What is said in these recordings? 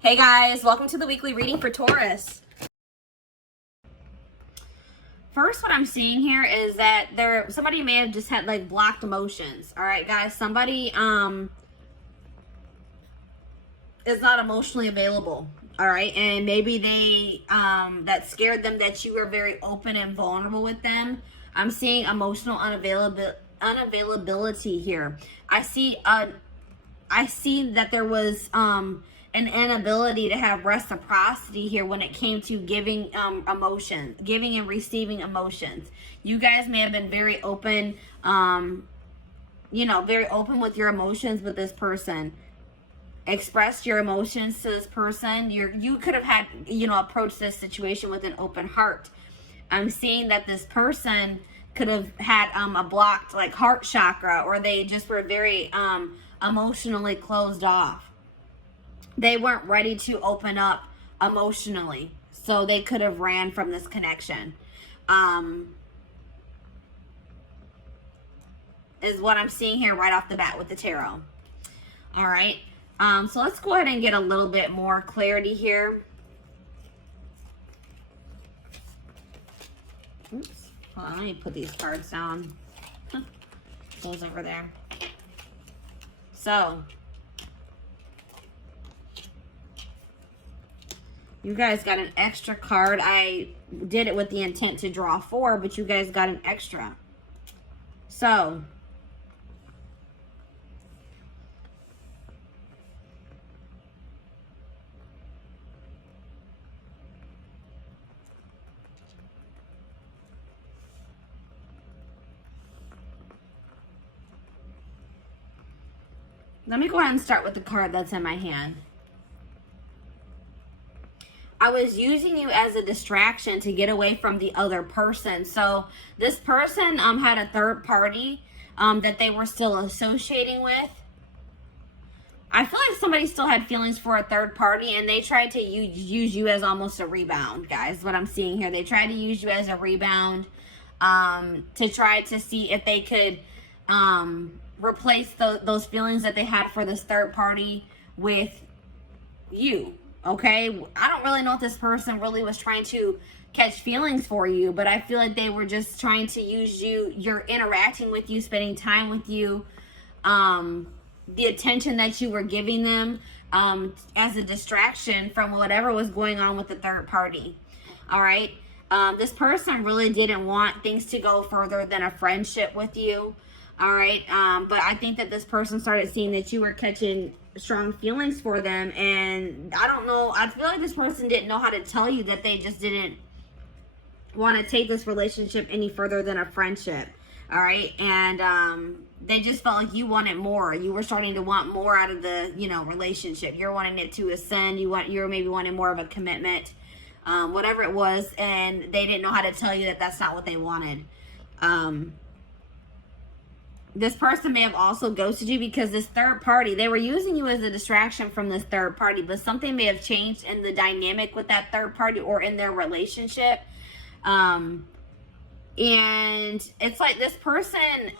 Hey guys, welcome to the weekly reading for Taurus. First, what I'm seeing here is that somebody may have just had like blocked emotions. All right, guys, somebody is not emotionally available. All right, and maybe they that scared them that you were very open and vulnerable with them. I'm seeing emotional unavailability here. I see that there was an inability to have reciprocity here when it came to giving giving and receiving emotions. You guys may have been very open, very open with your emotions with this person. Expressed your emotions to this person. You could have had, approached this situation with an open heart. I'm seeing that this person could have had a blocked like heart chakra, or they just were very emotionally closed off. They weren't ready to open up emotionally, so they could have ran from this connection. Is what I'm seeing here right off the bat with the tarot. All right. So let's go ahead and get a little bit more clarity here. Oops. Hold on, let me put these cards down. Those over there. So, you guys got an extra card. I did it with the intent to draw 4, but you guys got an extra. So, let me go ahead and start with the card that's in my hand. I was using you as a distraction to get away from the other person. So this person had a third party that they were still associating with. I feel like somebody still had feelings for a third party, and they tried to use you as almost a rebound, guys. What I'm seeing here, they tried to use you as a rebound to try to see if they could replace those feelings that they had for this third party with you. Okay, I don't really know if this person really was trying to catch feelings for you, but I feel like they were just trying to use you, you're interacting with you, spending time with you, the attention that you were giving them as a distraction from whatever was going on with the third party. All right, this person really didn't want things to go further than a friendship with you. All right, but I think that this person started seeing that you were catching strong feelings for them, and I don't know, I feel like this person didn't know how to tell you that they just didn't want to take this relationship any further than a friendship. All right, and they just felt like you wanted more. You were starting to want more out of the relationship. You're wanting it to ascend. You're maybe wanting more of a commitment, whatever it was, and they didn't know how to tell you that that's not what they wanted. This person may have also ghosted you because this third party, they were using you as a distraction from this third party, but something may have changed in the dynamic with that third party or in their relationship. And it's like this person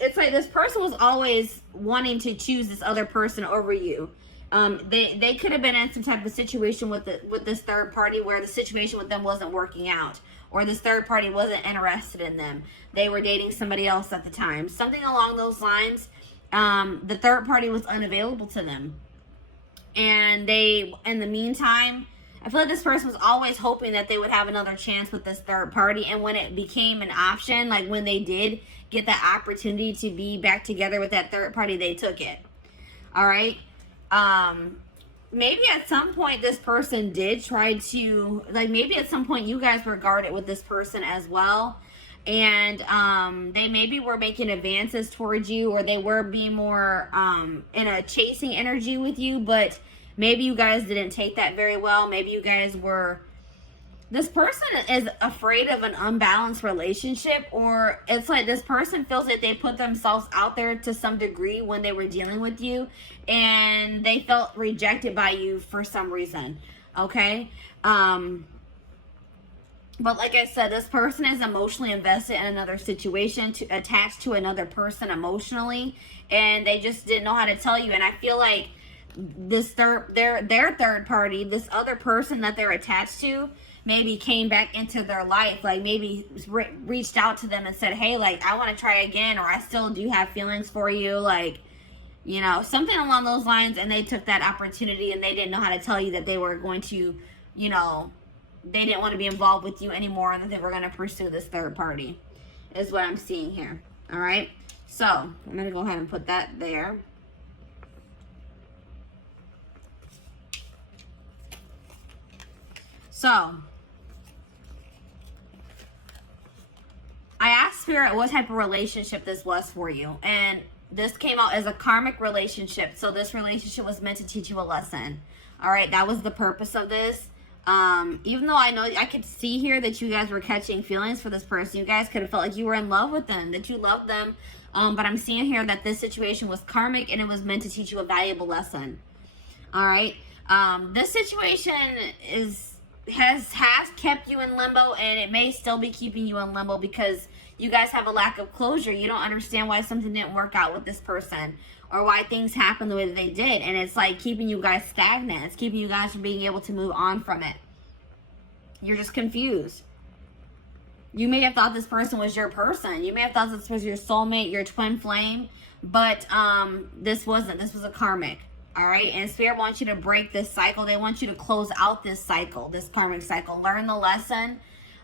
was always wanting to choose this other person over you. They could have been in some type of situation with this third party where the situation with them wasn't working out, or this third party wasn't interested in them. They were dating somebody else at the time. Something along those lines. The third party was unavailable to them. And in the meantime, I feel like this person was always hoping that they would have another chance with this third party. And when it became an option, like when they did get that opportunity to be back together with that third party, they took it. All right. Maybe at some point this person did try to, maybe at some point you guys were guarded with this person as well. And they maybe were making advances towards you, or they were being more in a chasing energy with you, but maybe you guys didn't take that very well. Maybe you guys were, this person is afraid of an unbalanced relationship, or it's like this person feels that they put themselves out there to some degree when they were dealing with you, and they felt rejected by you for some reason. Okay. But like I said, this person is emotionally invested in another situation, attached to another person emotionally, and they just didn't know how to tell you. And I feel like this their third party, this other person that they're attached to, maybe came back into their life, like maybe reached out to them and said, hey, like, I want to try again, or I still do have feelings for you, like, you know, something along those lines. And they took that opportunity and they didn't know how to tell you that they were going to, you know, they didn't want to be involved with you anymore, and that they were going to pursue this third party, is what I'm seeing here. All right, so I'm going to go ahead and put that there. So I asked Spirit what type of relationship this was for you, and this came out as a karmic relationship. So this relationship was meant to teach you a lesson. All right, that was the purpose of this. Even though I know I could see here that you guys were catching feelings for this person, you guys could have felt like you were in love with them, that you loved them. But I'm seeing here that this situation was karmic and it was meant to teach you a valuable lesson. All right. This situation has kept you in limbo, and it may still be keeping you in limbo because you guys have a lack of closure. You don't understand why something didn't work out with this person, or why things happened the way that they did. And it's like keeping you guys stagnant. It's keeping you guys from being able to move on from it. You're just confused. You may have thought this person was your person. You may have thought this was your soulmate, your twin flame, but this wasn't. This was a karmic. All right, and Spirit wants you to break this cycle. They want you to close out this cycle, this karmic cycle. Learn the lesson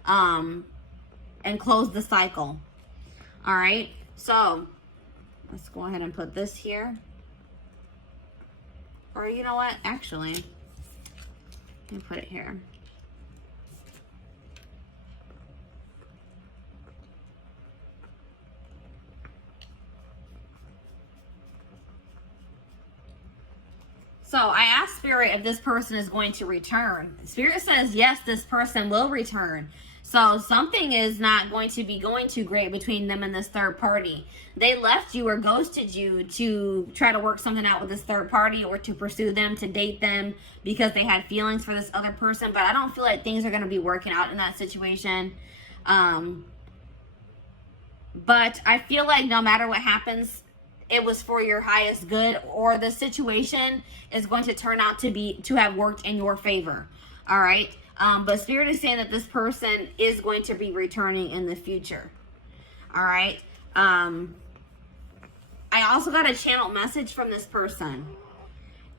and close the cycle. All right, so let's go ahead and put this here. Or you know what? Actually, let me put it here. So I asked Spirit if this person is going to return. Spirit says, yes, this person will return. So something is not going to be going too great between them and this third party. They left you or ghosted you to try to work something out with this third party, or to pursue them, to date them, because they had feelings for this other person. But I don't feel like things are going to be working out in that situation. But I feel like no matter what happens, it was for your highest good, or the situation is going to turn out to have worked in your favor. All right. But Spirit is saying that this person is going to be returning in the future. All right. I also got a channel message from this person.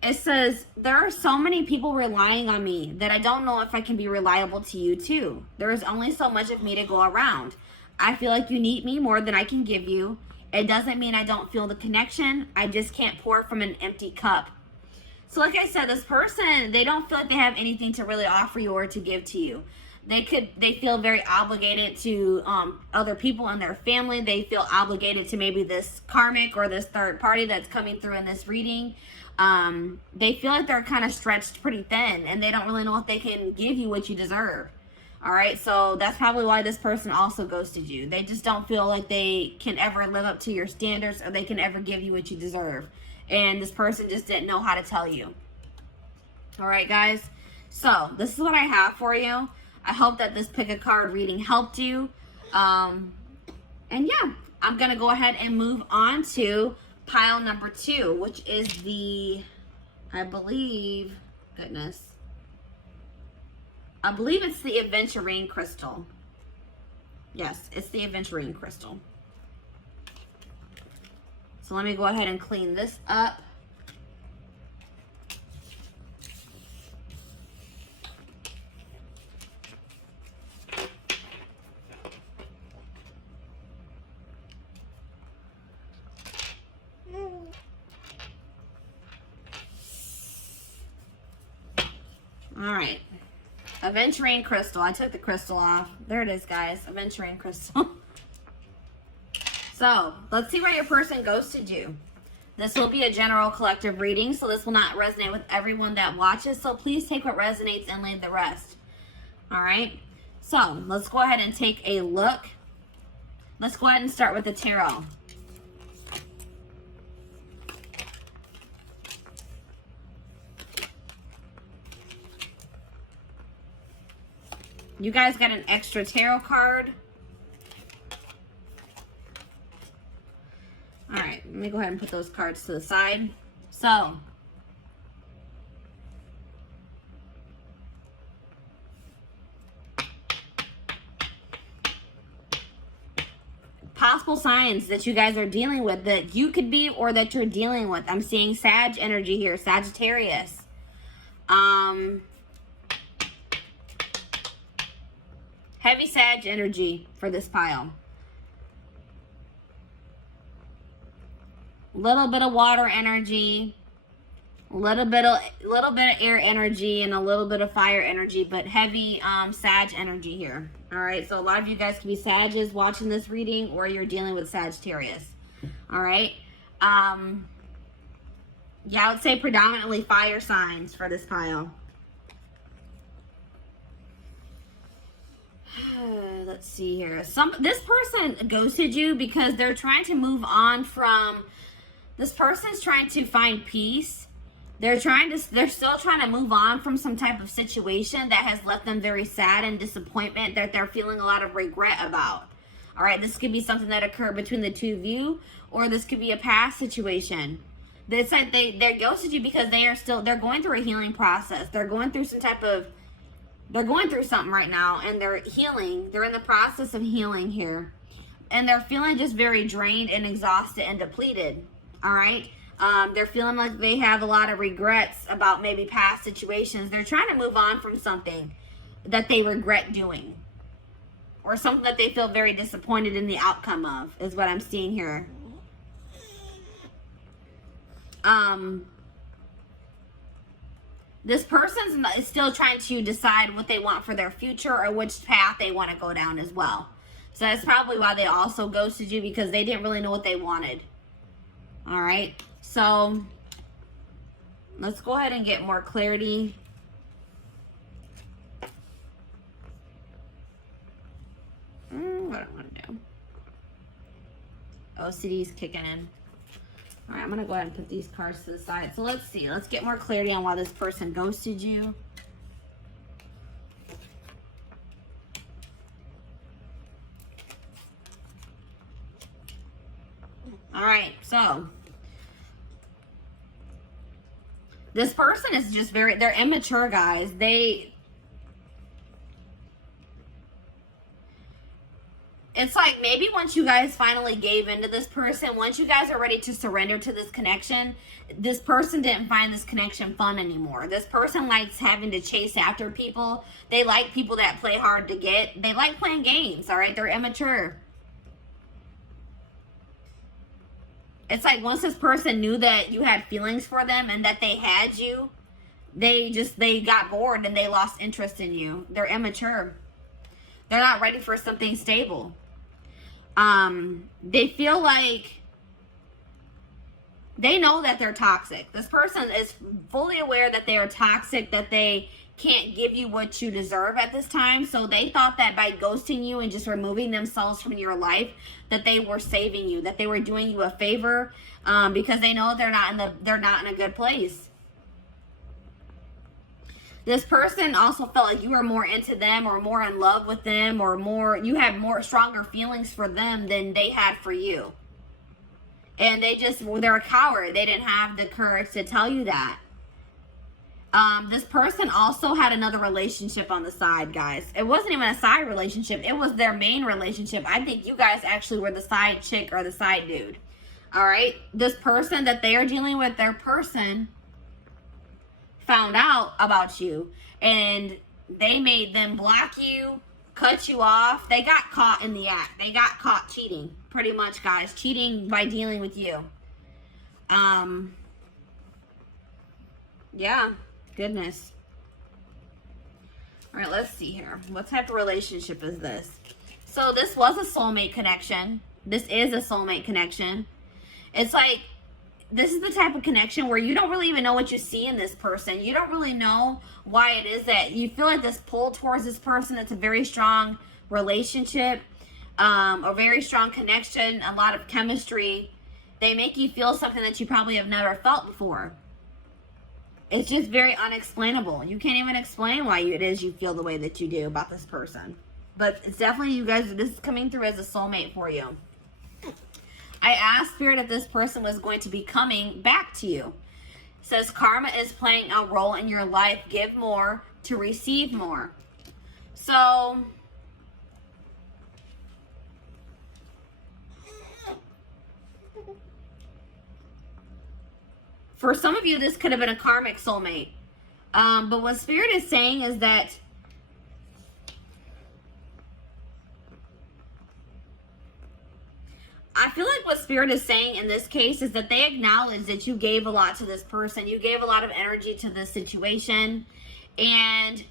It says, there are so many people relying on me that I don't know if I can be reliable to you too. There is only so much of me to go around. I feel like you need me more than I can give you. It doesn't mean I don't feel the connection. I just can't pour from an empty cup. So like I said, this person, they don't feel like they have anything to really offer you or to give to you. They feel very obligated to other people in their family. They feel obligated to maybe this karmic or this third party that's coming through in this reading. They feel like they're kind of stretched pretty thin, and they don't really know if they can give you what you deserve. All right, so that's probably why this person also ghosted you. They just don't feel like they can ever live up to your standards, or they can ever give you what you deserve. And this person just didn't know how to tell you. All right, guys. So this is what I have for you. I hope that this pick a card reading helped you. And yeah, I'm going to go ahead and move on to pile number 2, which is the, I believe it's the Aventurine crystal. Yes, it's the Aventurine crystal. So let me go ahead and clean this up. All right. Aventurine crystal. I took the crystal off. There it is, guys. Aventurine crystal. So, let's see where your person ghosted you. This will be a general collective reading, so this will not resonate with everyone that watches. So, please take what resonates and leave the rest. All right? So, let's go ahead and take a look. Let's go ahead and start with the tarot. You guys got an extra tarot card. All right, let me go ahead and put those cards to the side. So, possible signs that you guys are dealing with, that you could be or that you're dealing with. I'm seeing Sag energy here, Sagittarius. Heavy Sag energy for this pile. Little bit of water energy, little bit of air energy, and a little bit of fire energy, but heavy Sag energy here. All right, so a lot of you guys could be Sages watching this reading, or you're dealing with Sagittarius. All right. Yeah, I would say predominantly fire signs for this pile. Let's see here. This person ghosted you because they're trying to move on from. This person's trying to find peace. They're still trying to move on from some type of situation that has left them very sad and disappointment, that they're feeling a lot of regret about. All right, this could be something that occurred between the two of you, or this could be a past situation. It's like they ghosted you because they're going through a healing process. They're going through they're going through something right now, and they're healing. They're in the process of healing here. And they're feeling just very drained and exhausted and depleted. All right. They're feeling like they have a lot of regrets about maybe past situations. They're trying to move on from something that they regret doing, or something that they feel very disappointed in the outcome of, is what I'm seeing here. This person is still trying to decide what they want for their future, or which path they want to go down as well. So that's probably why they also ghosted you, because they didn't really know what they wanted. All right, so let's go ahead and get more clarity. What do I want to do? OCD is kicking in. All right, I'm going to go ahead and put these cards to the side. So let's see. Let's get more clarity on why this person ghosted you. All right, so this person is just they're immature, guys. It's like maybe once you guys finally gave into this person, once you guys are ready to surrender to this connection, this person didn't find this connection fun anymore. This person likes having to chase after people. They like people that play hard to get. They like playing games, all right? They're immature. It's like once this person knew that you had feelings for them and that they had you, they got bored and they lost interest in you. They're immature. They're not ready for something stable. They feel like they know that they're toxic. This person is fully aware that they are toxic, that they can't give you what you deserve at this time. So they thought that by ghosting you and just removing themselves from your life, that they were saving you, that they were doing you a favor, because they know they're not in a good place. This person also felt like you were more into them, or more in love with them, or you had stronger feelings for them than they had for you. And they're a coward. They didn't have the courage to tell you that. This person also had another relationship on the side, guys. It wasn't even a side relationship. It was their main relationship. I think you guys actually were the side chick or the side dude. All right? This person that they are dealing with, their person found out about you, and they made them block you, cut you off. They got caught in the act. They got caught cheating, pretty much, guys. Cheating by dealing with you. Yeah. Goodness. All right, let's see here. What type of relationship is this? So this was a soulmate connection. This is a soulmate connection. It's like, this is the type of connection where you don't really even know what you see in this person. You don't really know why it is that you feel like this pull towards this person. It's a very strong relationship, a very strong connection, a lot of chemistry. They make you feel something that you probably have never felt before. It's just very unexplainable. You can't even explain why it is you feel the way that you do about this person. But it's definitely, you guys, this is coming through as a soulmate for you. I asked Spirit if this person was going to be coming back to you. It says karma is playing a role in your life. Give more to receive more. So For some of you, this could have been a karmic soulmate. But what Spirit is saying is that I feel like what Spirit is saying in this case is that they acknowledge that you gave a lot to this person. You gave a lot of energy to this situation. And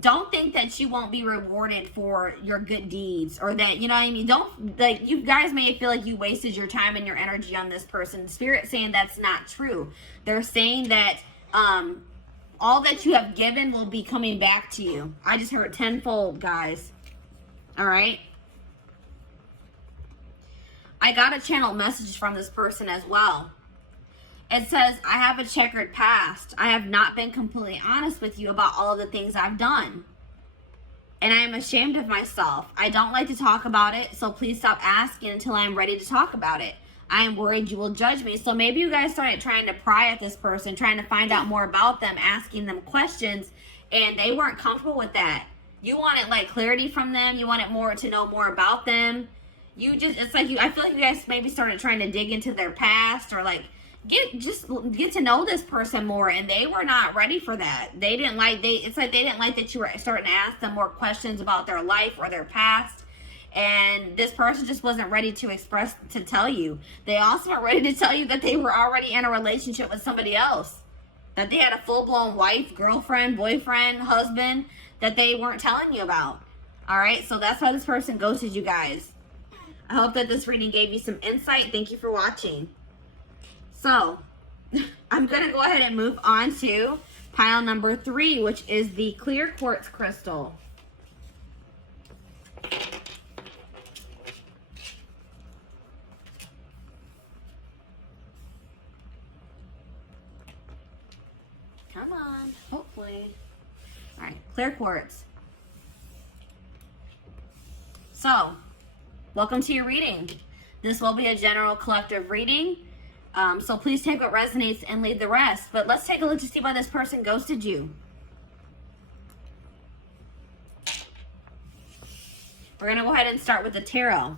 don't think that you won't be rewarded for your good deeds, or that, you know what I mean? Don't, like, you guys may feel like you wasted your time and your energy on this person. Spirit saying that's not true. They're saying that all that you have given will be coming back to you. I just heard tenfold, guys. All right. I got a channel message from this person as well. It says, I have a checkered past. I have not been completely honest with you about all of the things I've done. And I am ashamed of myself. I don't like to talk about it, so please stop asking until I am ready to talk about it. I am worried you will judge me. So maybe you guys started trying to pry at this person, trying to find out more about them, asking them questions, and they weren't comfortable with that. You wanted like clarity from them. You wanted more to know more about them. You just, it's like I feel like you guys maybe started trying to dig into their past, or like get to know this person more, and they were not ready for that. They didn't like, it's like they didn't like that you were starting to ask them more questions about their life or their past. And this person just wasn't ready to tell you. They also weren't ready to tell you that they were already in a relationship with somebody else. That they had a full-blown wife, girlfriend, boyfriend, husband that they weren't telling you about. All right, so that's why this person ghosted you guys. I hope that this reading gave you some insight. Thank you for watching. So, I'm going to go ahead and move on to pile number 3, which is the clear quartz crystal. Come on, hopefully. All right, clear quartz. So, welcome to your reading. This will be a general collective reading. So please take what resonates and leave the rest. But let's take a look to see why this person ghosted you. We're going to go ahead and start with the tarot. All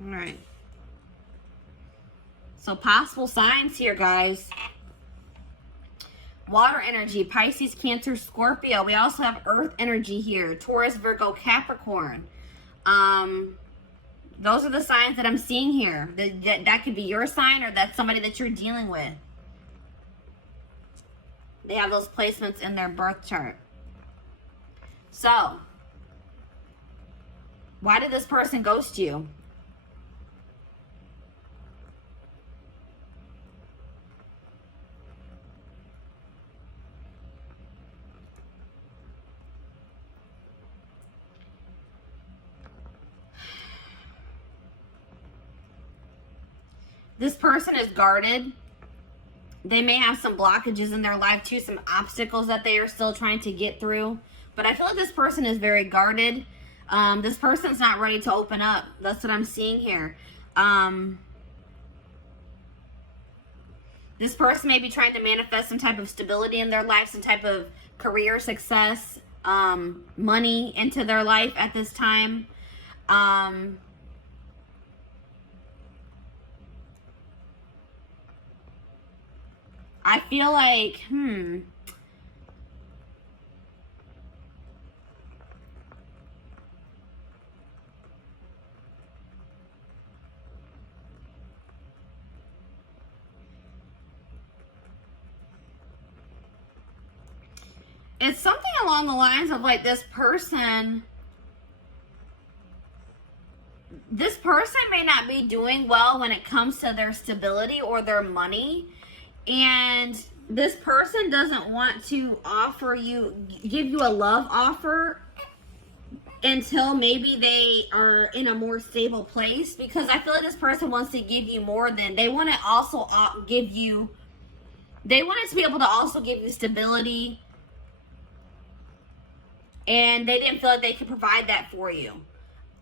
right. So possible signs here, guys. Water energy, Pisces, Cancer, Scorpio. We also have earth energy here. Taurus, Virgo, Capricorn. Those are the signs that I'm seeing here. That could be your sign, or that's somebody that you're dealing with. They have those placements in their birth chart. So, why did this person ghost you? This person is guarded. They may have some blockages in their life too, some obstacles that they are still trying to get through. But I feel like this person is very guarded. This person's not ready to open up. That's what I'm seeing here. This person may be trying to manifest some type of stability in their life, some type of career success, money into their life at this time. I feel like, it's something along the lines of like this person may not be doing well when it comes to their stability or their money. And this person doesn't want to give you a love offer until maybe they are in a more stable place. Because I feel like this person wants to give you more than, they want to also give you, they wanted to be able to also give you stability. And they didn't feel like they could provide that for you.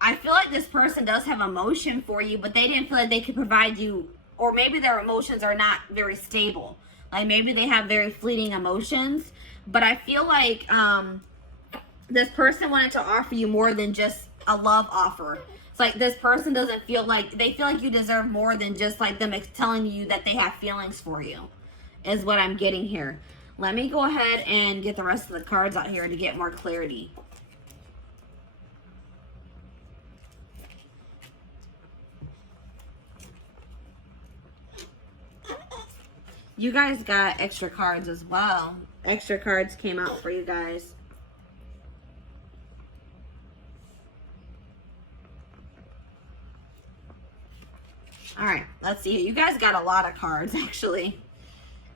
I feel like this person does have emotion for you, but they didn't feel like they could provide you, or maybe their emotions are not very stable. Like maybe they have very fleeting emotions, but I feel like this person wanted to offer you more than just a love offer. It's like this person doesn't feel like, they feel like you deserve more than just like them telling you that they have feelings for you, is what I'm getting here. Let me go ahead and get the rest of the cards out here to get more clarity. You guys got extra cards as well. Extra cards came out for you guys. All right, let's see. You guys got a lot of cards, actually.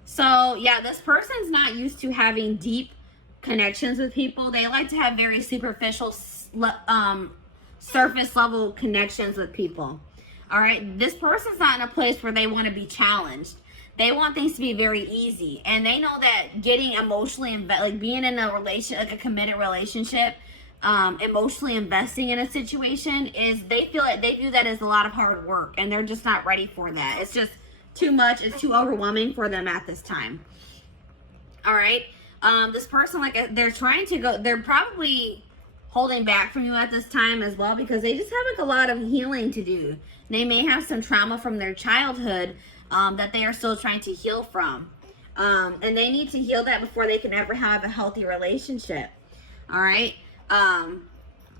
So, yeah, this person's not used to having deep connections with people. They like to have very superficial, surface level connections with people. All right, this person's not in a place where they want to be challenged. They want things to be very easy, and they know that getting emotionally like being in a like a committed relationship, emotionally investing in a situation is, they feel like they view that as a lot of hard work, and they're just not ready for that. It's just too much. It's too overwhelming for them at this time. All right, this person, like, they're trying to go. They're probably holding back from you at this time as well, because they just have like a lot of healing to do. They may have some trauma from their childhood that they are still trying to heal from. And they need to heal that before they can ever have a healthy relationship. All right.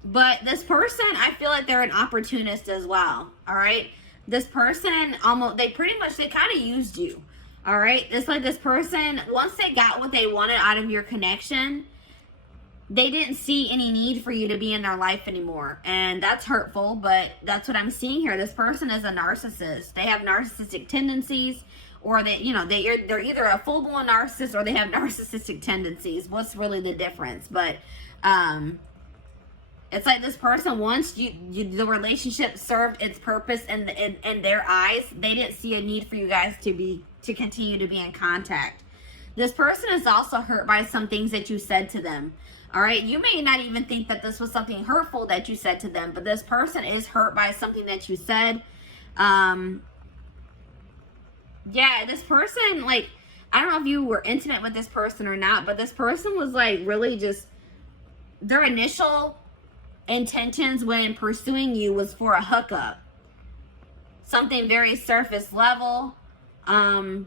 But this person, I feel like they're an opportunist as well. All right. This person they kind of used you. All right. It's like this person, once they got what they wanted out of your connection, they didn't see any need for you to be in their life anymore. And that's hurtful, but that's what I'm seeing here. This person is a narcissist. They have narcissistic tendencies, or they're either a full-blown narcissist or they have narcissistic tendencies. What's really the difference? But it's like this person, once the relationship served its purpose in their eyes, they didn't see a need for you guys to continue to be in contact. This person is also hurt by some things that you said to them. All right, you may not even think that this was something hurtful that you said to them, but this person is hurt by something that you said. Yeah, this person, like, I don't know if you were intimate with this person or not, but this person was like really just, their initial intentions when pursuing you was for a hookup. Something very surface level. And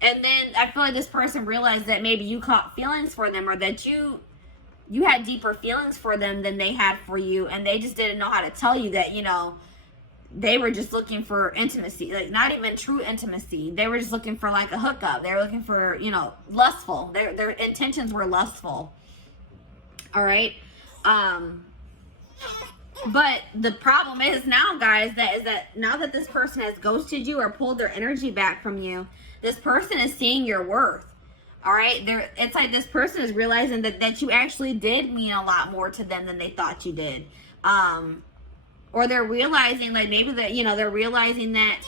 then I feel like this person realized that maybe you caught feelings for them, or that you had deeper feelings for them than they had for you, and they just didn't know how to tell you that, they were just looking for intimacy, like not even true intimacy. They were just looking for like a hookup. They were looking for, lustful. Their intentions were lustful. All right. But the problem is now, guys, that now that this person has ghosted you or pulled their energy back from you, this person is seeing your worth. All right, it's like this person is realizing that you actually did mean a lot more to them than they thought you did. Or they're realizing, like, maybe that, they're realizing that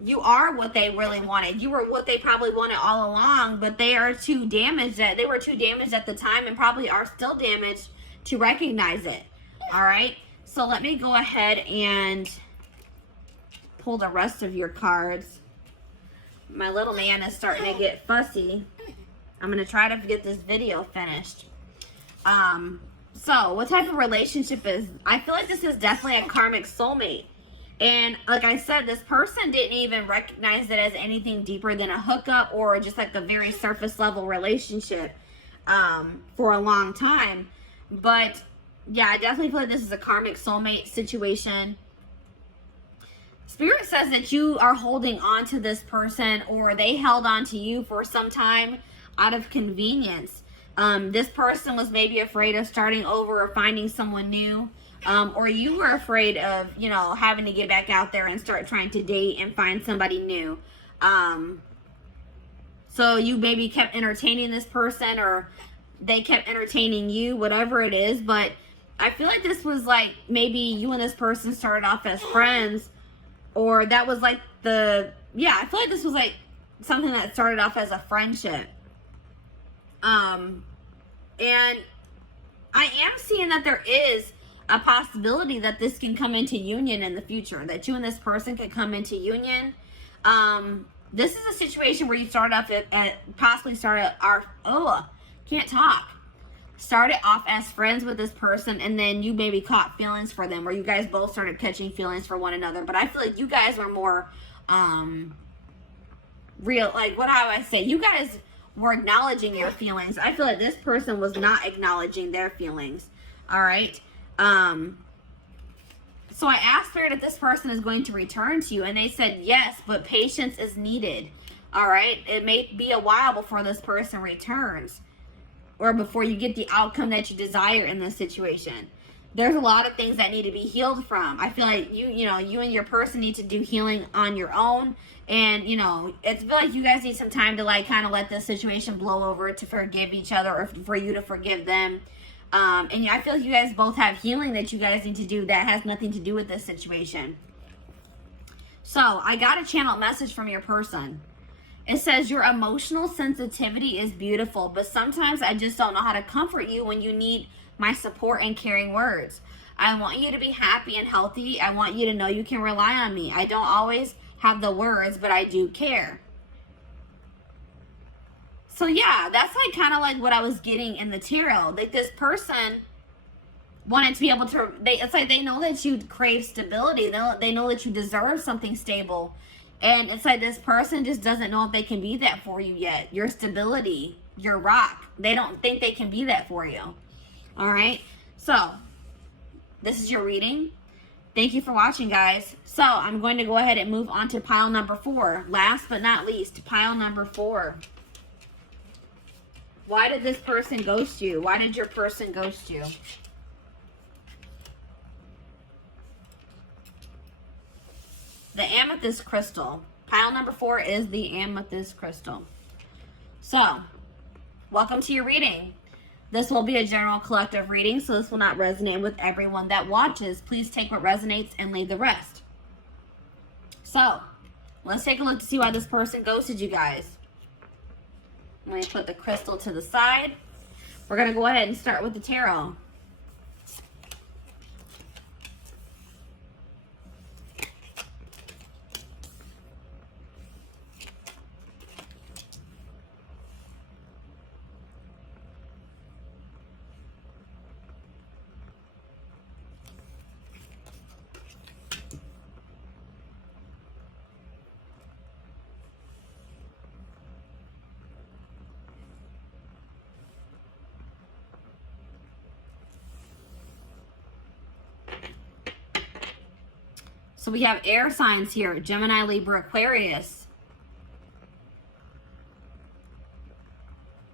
you are what they really wanted. You were what they probably wanted all along, but they were too damaged at the time, and probably are still damaged to recognize it. All right, so let me go ahead and pull the rest of your cards. My little man is starting to get fussy. I'm going to try to get this video finished. So what type of relationship is, I feel like this is definitely a karmic soulmate. And like I said, this person didn't even recognize it as anything deeper than a hookup or just like a very surface level relationship for a long time. But yeah, I definitely feel like this is a karmic soulmate situation. Spirit says that you are holding on to this person, or they held on to you for some time out of convenience. This person was maybe afraid of starting over or finding someone new, or you were afraid of, having to get back out there and start trying to date and find somebody new. So you maybe kept entertaining this person, or they kept entertaining you, whatever it is. But I feel like this was like, maybe you and this person started off as friends, or that was like I feel like this was like something that started off as a friendship. And I am seeing that there is a possibility that this can come into union in the future, that you and this person could come into union. This is a situation where you started off possibly started started off as friends with this person, and then you maybe caught feelings for them, or you guys both started catching feelings for one another. But I feel like you guys were more real, like, what do I say? You guys were acknowledging your feelings. I feel like this person was not acknowledging their feelings. All right. So I asked Spirit if this person is going to return to you, and they said yes, but patience is needed. All right. It may be a while before this person returns, or before you get the outcome that you desire in this situation. There's a lot of things that need to be healed from. I feel like you and your person need to do healing on your own. And, it's feel like you guys need some time to, like, kind of let this situation blow over, to forgive each other, or for you to forgive them. And I feel like you guys both have healing that you guys need to do that has nothing to do with this situation. So I got a channel message from your person. It says, your emotional sensitivity is beautiful, but sometimes I just don't know how to comfort you when you need my support and caring words. I want you to be happy and healthy. I want you to know you can rely on me. I don't always have the words, but I do care. So yeah, that's like kind of like what I was getting in the tarot. Like, this person wanted to be able to, it's like they know that you crave stability. They know that you deserve something stable. And it's like this person just doesn't know if they can be that for you yet. Your stability, your rock. They don't think they can be that for you. All right. So this is your reading. Thank you for watching, guys. So I'm going to go ahead and move on to pile number 4. Last but not least, pile number 4. Why did this person ghost you? Why did your person ghost you? The amethyst crystal. Pile number 4 is the amethyst crystal. So, welcome to your reading. This will be a general collective reading, so this will not resonate with everyone that watches. Please take what resonates and leave the rest. So, let's take a look to see why this person ghosted you guys. Let me put the crystal to the side. We're going to go ahead and start with the tarot. So we have air signs here: Gemini, Libra, Aquarius.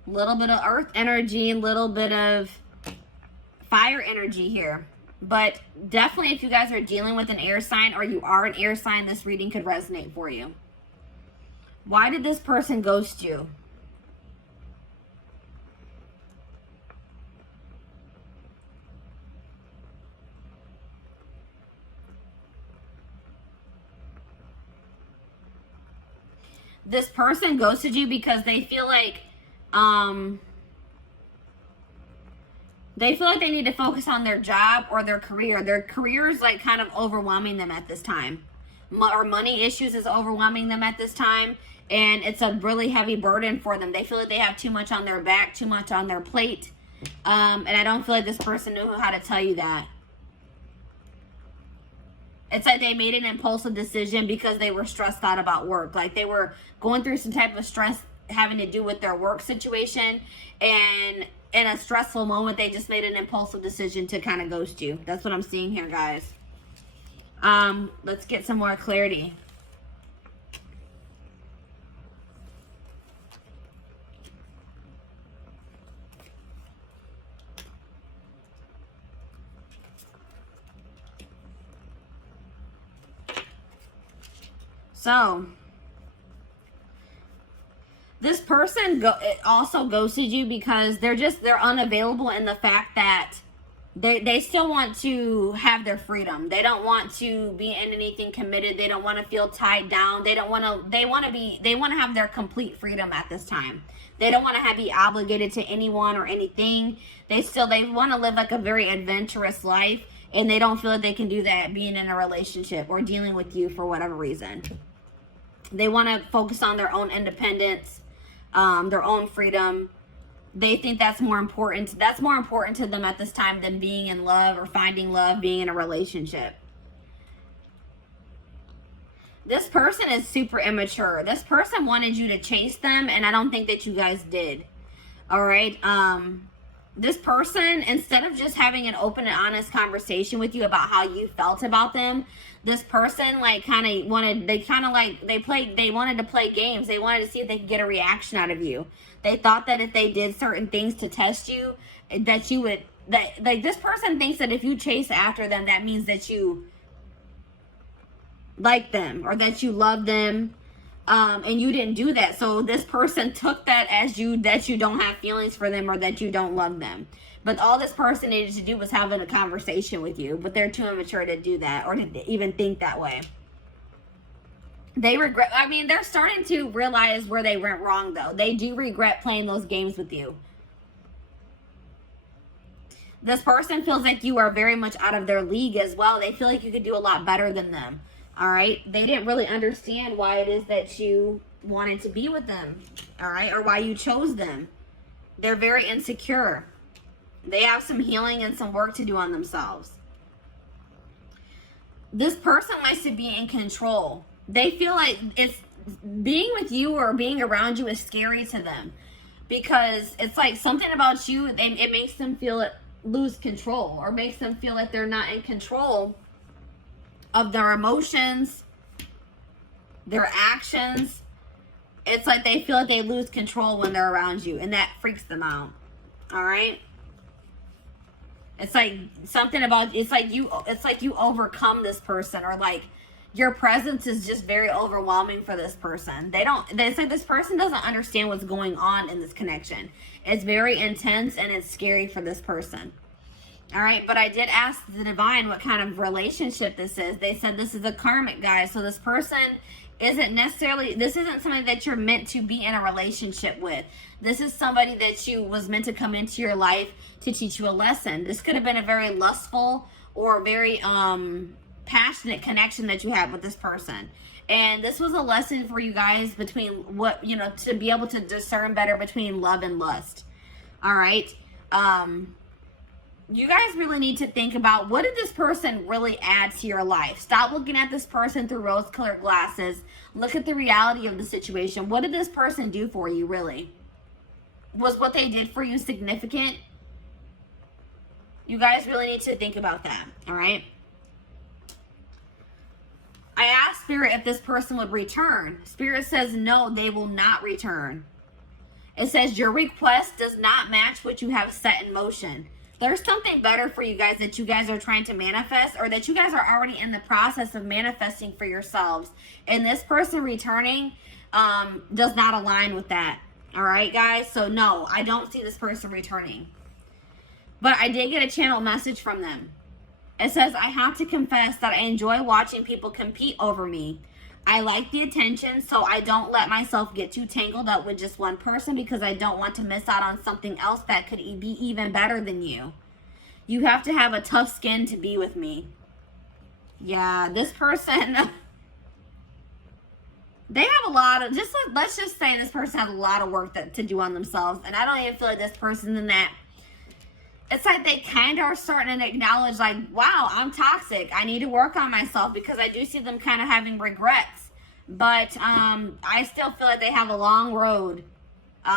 A little bit of earth energy, a little bit of fire energy here. But definitely if you guys are dealing with an air sign, or you are an air sign, this reading could resonate for you. Why did this person ghost you? This person ghosted you because they feel like they need to focus on their job or their career. Their career is like kind of overwhelming them at this time. Or money issues is overwhelming them at this time. And it's a really heavy burden for them. They feel like they have too much on their back, too much on their plate. And I don't feel like this person knew how to tell you that. It's like they made an impulsive decision because they were stressed out about work. Like they were going through some type of stress having to do with their work situation. And in a stressful moment, they just made an impulsive decision to kind of ghost you. That's what I'm seeing here, guys. Let's get some more clarity. So, this person also ghosted you because they're unavailable in the fact that they still want to have their freedom. They don't want to be in anything committed. They don't want to feel tied down. They want to have their complete freedom at this time. They don't want to be obligated to anyone or anything. They want to live like a very adventurous life, and they don't feel like they can do that being in a relationship or dealing with you for whatever reason. They want to focus on their own independence, their own freedom. They think that's more important. That's more important to them at this time than being in love or finding love, being in a relationship. This person is super immature. This person wanted you to chase them, and I don't think that you guys did. All right. This person, instead of just having an open and honest conversation with you about how you felt about them, this person like kind of wanted, they wanted to play games. They wanted to see if they could get a reaction out of you. They thought that if they did certain things to test you, that you would, like this person thinks that if you chase after them, that means that you like them or that you love them. And you didn't do that. So this person took that as that you don't have feelings for them or that you don't love them. But all this person needed to do was having a conversation with you. But they're too immature to do that or to even think that way. They regret, I mean, they're starting to realize where they went wrong though. They do regret playing those games with you. This person feels like you are very much out of their league as well. They feel like you could do a lot better than them. All right. They didn't really understand why it is that you wanted to be with them. All right. Or why you chose them. They're very insecure. They have some healing and some work to do on themselves. This person likes to be in control. They feel like it's being with you or being around you is scary to them because it's like something about you. It makes them feel lose control or makes them feel like they're not in control of their emotions, their actions. It's like they feel like they lose control when they're around you, and that freaks them out. All right. It's like something about, it's like you overcome this person, or like your presence is just very overwhelming for this person. It's like this person doesn't understand what's going on in this connection. It's very intense and it's scary for this person. All right, but I did ask the divine what kind of relationship this is. They said this is a karmic, guy. So this person isn't somebody that you're meant to be in a relationship with. This is somebody that was meant to come into your life to teach you a lesson. This could have been a very lustful or very passionate connection that you had with this person. And this was a lesson for you guys between to be able to discern better between love and lust. All right. You guys really need to think about, what did this person really add to your life? Stop looking at this person through rose-colored glasses. Look at the reality of the situation. What did this person do for you, really? Was what they did for you significant? You guys really need to think about that, all right? I asked Spirit if this person would return. Spirit says no, they will not return. It says your request does not match what you have set in motion. There's something better for you guys that you guys are trying to manifest, or that you guys are already in the process of manifesting for yourselves. And this person returning does not align with that. All right, guys? So no, I don't see this person returning. But I did get a channel message from them. It says, I have to confess that I enjoy watching people compete over me. I like the attention, so I don't let myself get too tangled up with just one person because I don't want to miss out on something else that could be even better than you. You have to have a tough skin to be with me. Yeah, this person, they have a lot of, let's just say this person has a lot of work to do on themselves. And I don't even feel like this person in that. It's like they kind of are starting to acknowledge, like, wow, I'm toxic. I need to work on myself, because I do see them kind of having regrets. But I still feel like they have a long road. They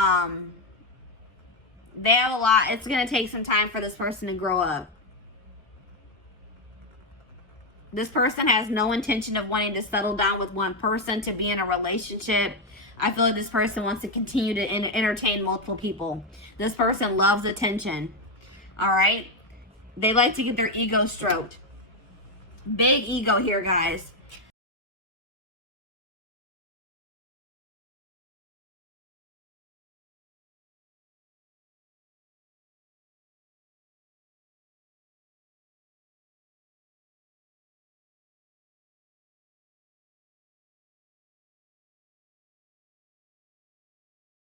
have a lot. It's going to take some time for this person to grow up. This person has no intention of wanting to settle down with one person, to be in a relationship. I feel like this person wants to continue to entertain multiple people. This person loves attention. All right. They like to get their ego stroked. Big ego here, guys.